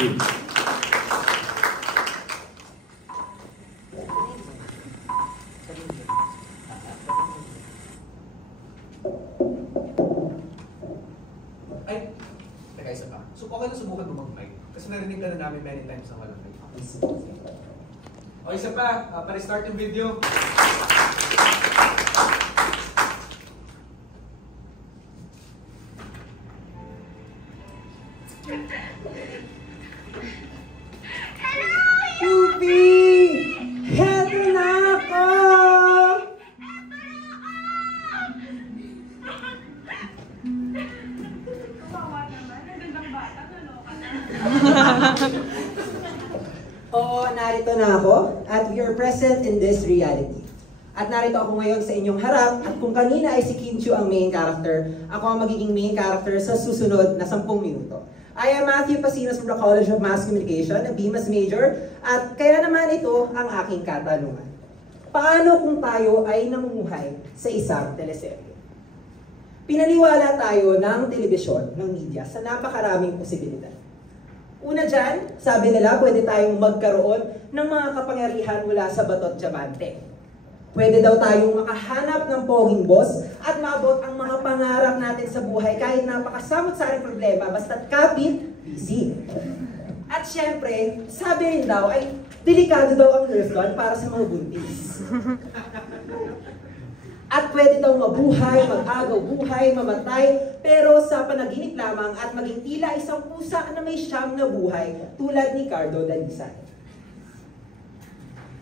you. Ay, teka, isa pa. So, okay na subukan mo mag-mic. Kasi narinig na namin many times na walang mic. O, isa pa. Para start yung video. Yupi! Heto na ako! Kawawa naman. Ang gandang bata. Naloka na. Oo, narito na ako at we are present in this reality. At narito ako ngayon sa inyong harap at kung kanina ay si Kim Chiu ang main character, ako ang magiging main character sa susunod na 10 minuto. I am Matthew Pasinos from the College of Mass Communication, a BMAS major, at kaya naman ito ang aking katanungan. Paano kung tayo ay namumuhay sa isang teleserye? Pinaniwala tayo ng telebisyon, ng media, sa napakaraming posibilidad. Una dyan, sabi nila, pwede tayong magkaroon ng mga kapangyarihan mula sa batot diamante. Pwede daw tayong makahanap ng poging boss at maabot ang mga pangarap natin sa buhay kahit napakasamot-saring problema, basta't kapit, busy. At syempre, sabi rin daw ay delikado daw ang Nerf gun para sa mga buntis. At pwede daw mabuhay, mag-agaw buhay, mamatay, pero sa panaginip lamang at maging tila isang pusa na may siyam na buhay tulad ni Cardo Dalisay.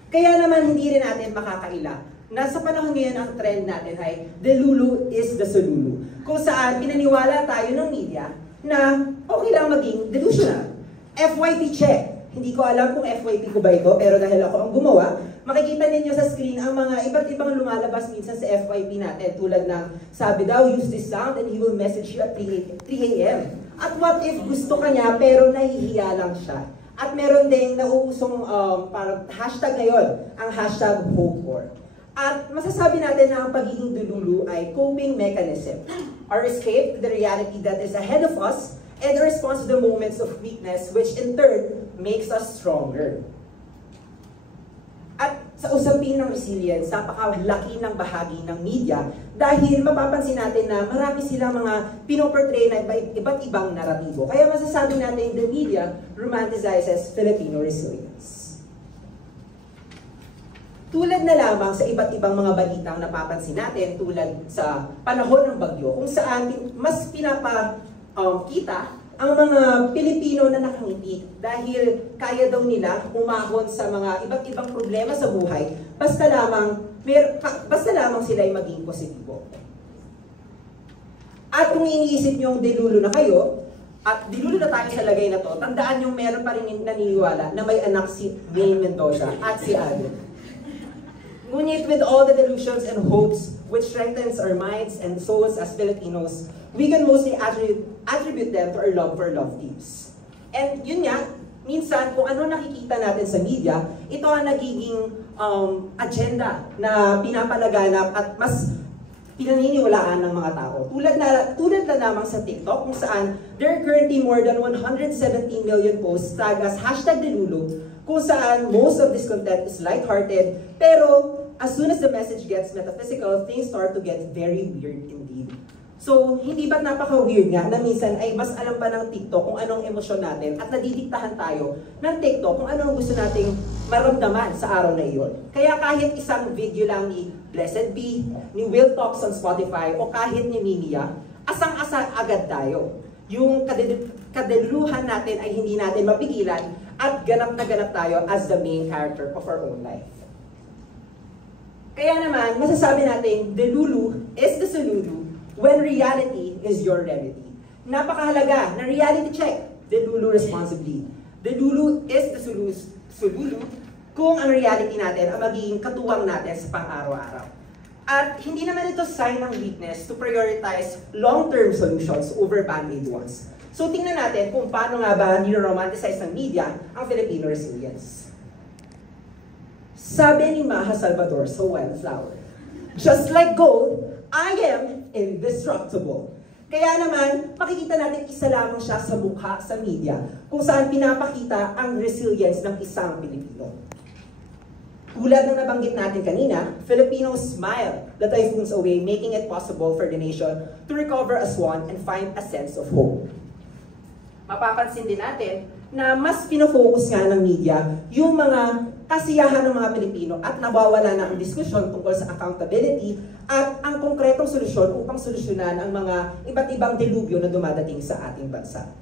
Kaya naman hindi rin natin makakaila na sa panahon ngayon ang trend natin ay the Lulu is the Sululu. Kung saan pinaniwala tayo ng media na okay lang maging delusional. FYP check. Hindi ko alam kung FYP ko ba ito, pero dahil ako ang gumawa, makikita ninyo sa screen ang mga iba't ibang lumalabas minsan sa FYP natin. Tulad ng sabi daw, use this sound and he will message you at 3 a.m. At what if gusto ka niya pero nahihiya lang siya? At meron ding nauusong parang hashtag ngayon, ang hashtag hope. At masasabi natin na ang pagiging dululu ay coping mechanism. Our escape to the reality that is ahead of us and a response to the moments of weakness which in turn makes us stronger. At sa usapin ng resilience, napakalaki ng bahagi ng media dahil mapapansin natin na marami silang mga pinoportray na iba't ibang naratibo. Kaya masasabi natin the media romanticizes Filipino resilience. Tulad na lamang sa iba't ibang mga balitang napapansin natin tulad sa panahon ng bagyo kung saan mas pinapakita ang mga Pilipino na nakangiti dahil kaya daw nila umahon sa mga iba't ibang problema sa buhay basta lamang sila ay maging positibo. At kung iniisip niyong dilulo na kayo, at dilulo na tayo sa lagay na to, tandaan niyong meron pa rin naniniwala na may anak si Maine Mendoza at si Alvin. Ngunit with all the delusions and hopes which strengthens our minds and souls as Filipinos, we can mostly attribute them to our love for love teams. And yun nga, minsan kung ano nakikita natin sa media, ito ang nagiging agenda na pinapalaganap at mas pinaniniwalaan ng mga tao. Tulad na lamang sa TikTok kung saan there are currently more than 117 million posts tagged as #Delulu, kung saan most of this content is lighthearted, pero as soon as the message gets metaphysical, things start to get very weird indeed. So, hindi ba't napaka-weird nga na minsan ay mas alam pa ng TikTok kung anong emosyon natin at nadidiktahan tayo ng TikTok kung anong gusto nating maramdaman sa araw na iyon. Kaya kahit isang video lang ni Blessed B, ni Will Talks on Spotify, o kahit ni Mimia, asang-asa agad tayo. Yung kaduluhan natin ay hindi natin mapigilan at ganap na ganap tayo as the main character of our own life. Kaya naman, masasabi natin, the Lulu is the Sululu when reality is your remedy. Napakahalaga na reality check, the Lulu responsibly. The Lulu is the Sululu kung ang reality natin ang magiging katuwang natin sa pang-araw-araw. At hindi naman ito sign ng weakness to prioritize long-term solutions over band-aid ones. So tingnan natin kung paano nga ba niromanticize ng media ang Filipino resilience. Sabi ni Maha Salvador sa Wildflower, just like gold, I am indestructible. Kaya naman, makikita natin isa lamang siya sa mukha sa media, kung saan pinapakita ang resilience ng isang Pilipino. Tulad ng nabanggit natin kanina, Filipinos smile the typhoons away, making it possible for the nation to recover as one and find a sense of hope. Mapapansin din natin na mas pinofocus nga ng media yung mga kasiyahan ng mga Pilipino at nawawala na ang diskusyon tungkol sa accountability at ang konkretong solusyon upang solusyonan ang mga iba't ibang delubyo na dumadating sa ating bansa.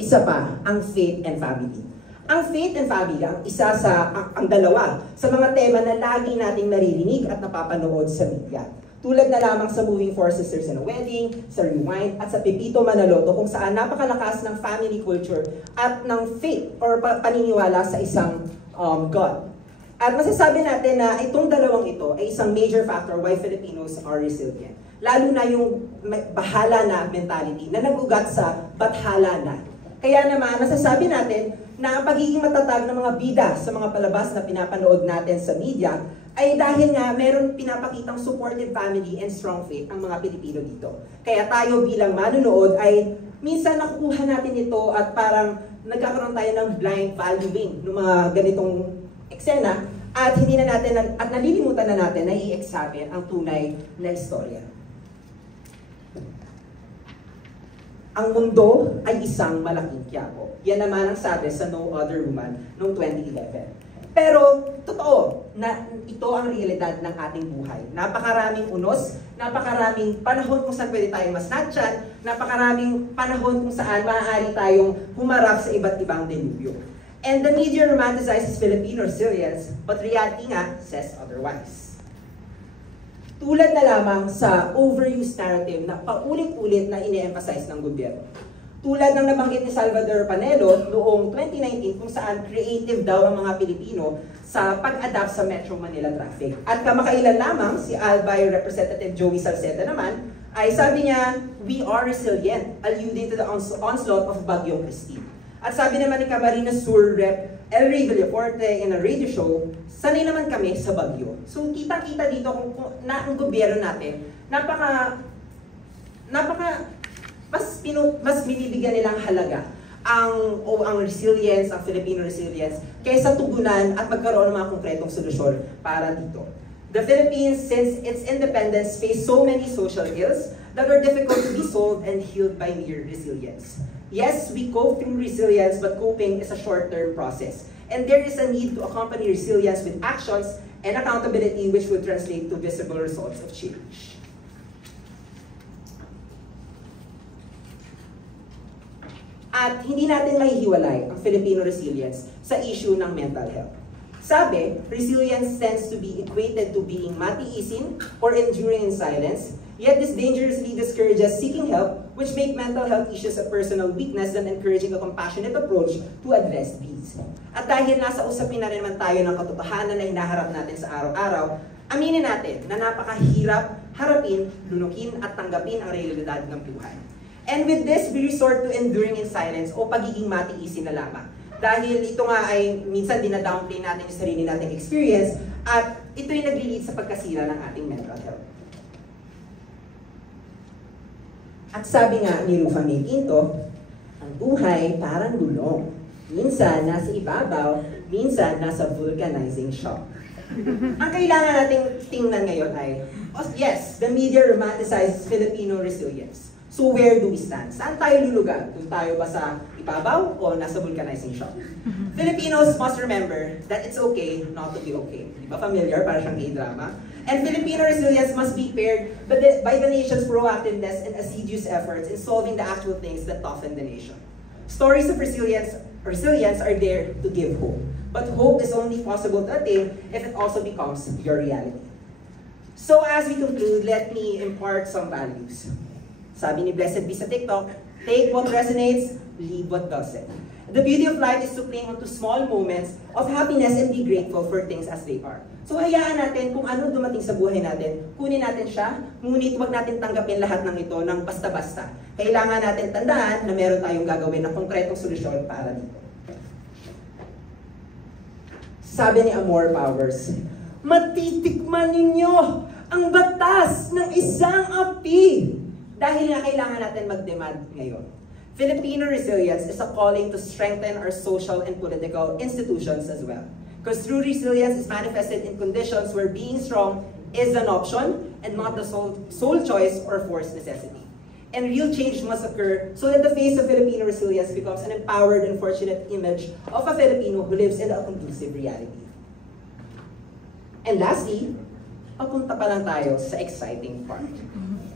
Isa pa, ang faith and family. Ang faith and family, ang dalawa sa mga tema na lagi nating naririnig at napapanood sa media. Tulad na lamang sa Moving Four Sisters in a Wedding, sa Rewind, at sa Pepito Manaloto kung saan napakalakas ng family culture at ng faith or paniniwala sa isang God. At masasabi natin na itong dalawang ito ay isang major factor why Filipinos are resilient. Lalo na yung bahala na mentality na nagugat sa bathala na. Kaya naman, masasabi natin na ang pagiging matatag ng mga bida sa mga palabas na pinapanood natin sa media ay dahil nga meron pinapakitang supportive family and strong faith ang mga Pilipino dito. Kaya tayo bilang manunood ay minsan nakukuha natin ito at parang nagkakaroon tayo ng blind valuing ng mga ganitong eksena at hindi na natin at nalilimutan na natin na i-examine ang tunay na istorya. Ang mundo ay isang malaking quiapo. Yan naman ang sabi sa No Other Woman noong 2011. Pero, totoo na ito ang realidad ng ating buhay. Napakaraming unos, napakaraming panahon kung saan pwede tayong masnatchan, napakaraming panahon kung saan maaari tayong humarap sa iba't ibang delubyo. And the media romanticizes Filipino resilience, but reality nga says otherwise. Tulad na lamang sa overused narrative na paulit-ulit na ine-emphasize ng gobyerno. Tulad ng nabanggit ni Salvador Panelo noong 2019 kung saan creative daw ang mga Pilipino sa pag-adapt sa Metro Manila traffic. At kamakailan lamang, si Albay Representative Joey Salceda naman, ay sabi niya, "We are resilient," alluding to the onslaught of Bagyong Christine. At sabi naman ni Camarines Sur Rep. El Rey Villaforte in a radio show, sanay naman kami sa bagyo. So kitang-kita dito kung na ang gobyerno natin, mas binibigyan nilang halaga ang resilience, ang Filipino resilience, kaysa tugunan at magkaroon ng mga konkretong solusyon para dito. The Philippines, since its independence, faced so many social ills that were difficult to be solved and healed by mere resilience. Yes, we cope through resilience, but coping is a short-term process. And there is a need to accompany resilience with actions and accountability which will translate to visible results of change. At hindi natin mahihiwalay ang Filipino resilience sa issue ng mental health. Sabi, resilience tends to be equated to being matiisin or enduring in silence, yet this dangerously discourages seeking help, which make mental health issues a personal weakness than encouraging a compassionate approach to address these. At dahil nasa usapin na rin naman tayo ng katotohanan na hinaharap natin sa araw-araw, aminin natin na napakahirap harapin, lunukin at tanggapin ang realidad ng buhay. And with this, we resort to enduring in silence o pagiging matiisin na lamang. Dahil ito nga ay minsan dinadownplay natin yung sarili nating experience at ito'y nag-lead sa pagkasira ng ating mental health. At sabi nga ni Rufa May Quinto, ang buhay parang gulong. Minsan nasa ibabaw, minsan nasa vulcanizing shock. Ang kailangan nating tingnan ngayon ay, yes, the media romanticizes Filipino resilience. So where do we stand? Saan tayo lulugar? Kung tayo ba sa ibabaw o nasa vulcanizing shock? Filipinos must remember that it's okay not to be okay. Di ba familiar? Para siyang K-drama. And Filipino resilience must be paired by the nation's proactiveness and assiduous efforts in solving the actual things that toughen the nation. Stories of resilience are there to give hope. But hope is only possible to attain if it also becomes your reality. So as we conclude, let me impart some values. Sabi ni Blessed Be sa TikTok, take what resonates, leave what doesn't. The beauty of life is to cling onto small moments of happiness and be grateful for things as they are. So hayaan natin kung ano dumating sa buhay natin, kunin natin siya, ngunit huwag natin tanggapin lahat ng ito ng basta-basta. Kailangan natin tandaan na meron tayong gagawin ng konkretong solusyon para dito. Sabi ni Amor Powers, matitikman ninyo ang batas ng isang api. Dahil nga kailangan natin mag-demand ngayon. Filipino resilience is a calling to strengthen our social and political institutions as well. Because true resilience is manifested in conditions where being strong is an option and not the sole choice or forced necessity. And real change must occur so that the face of Filipino resilience becomes an empowered and fortunate image of a Filipino who lives in a conducive reality. And lastly, papunta pa lang tayo sa exciting part.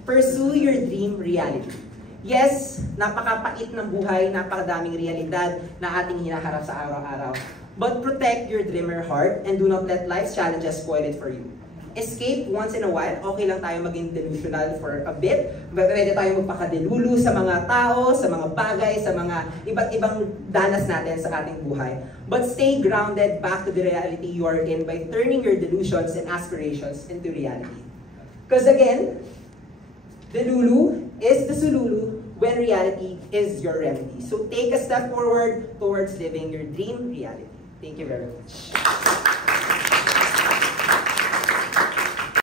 Pursue your dream reality. Yes, napakapait ng buhay, napakadaming realidad na ating hinaharap sa araw-araw. But protect your dreamer heart and do not let life's challenges spoil it for you. Escape once in a while, okay lang tayo maging delusional for a bit. Pwede tayo magpakadelulu sa mga tao, sa mga bagay, sa mga iba't ibang danas natin sa ating buhay. But stay grounded back to the reality you are in by turning your delusions and aspirations into reality. Because again, delulu is the sululu when reality is your remedy. So take a step forward towards living your dream reality. Thank you very much.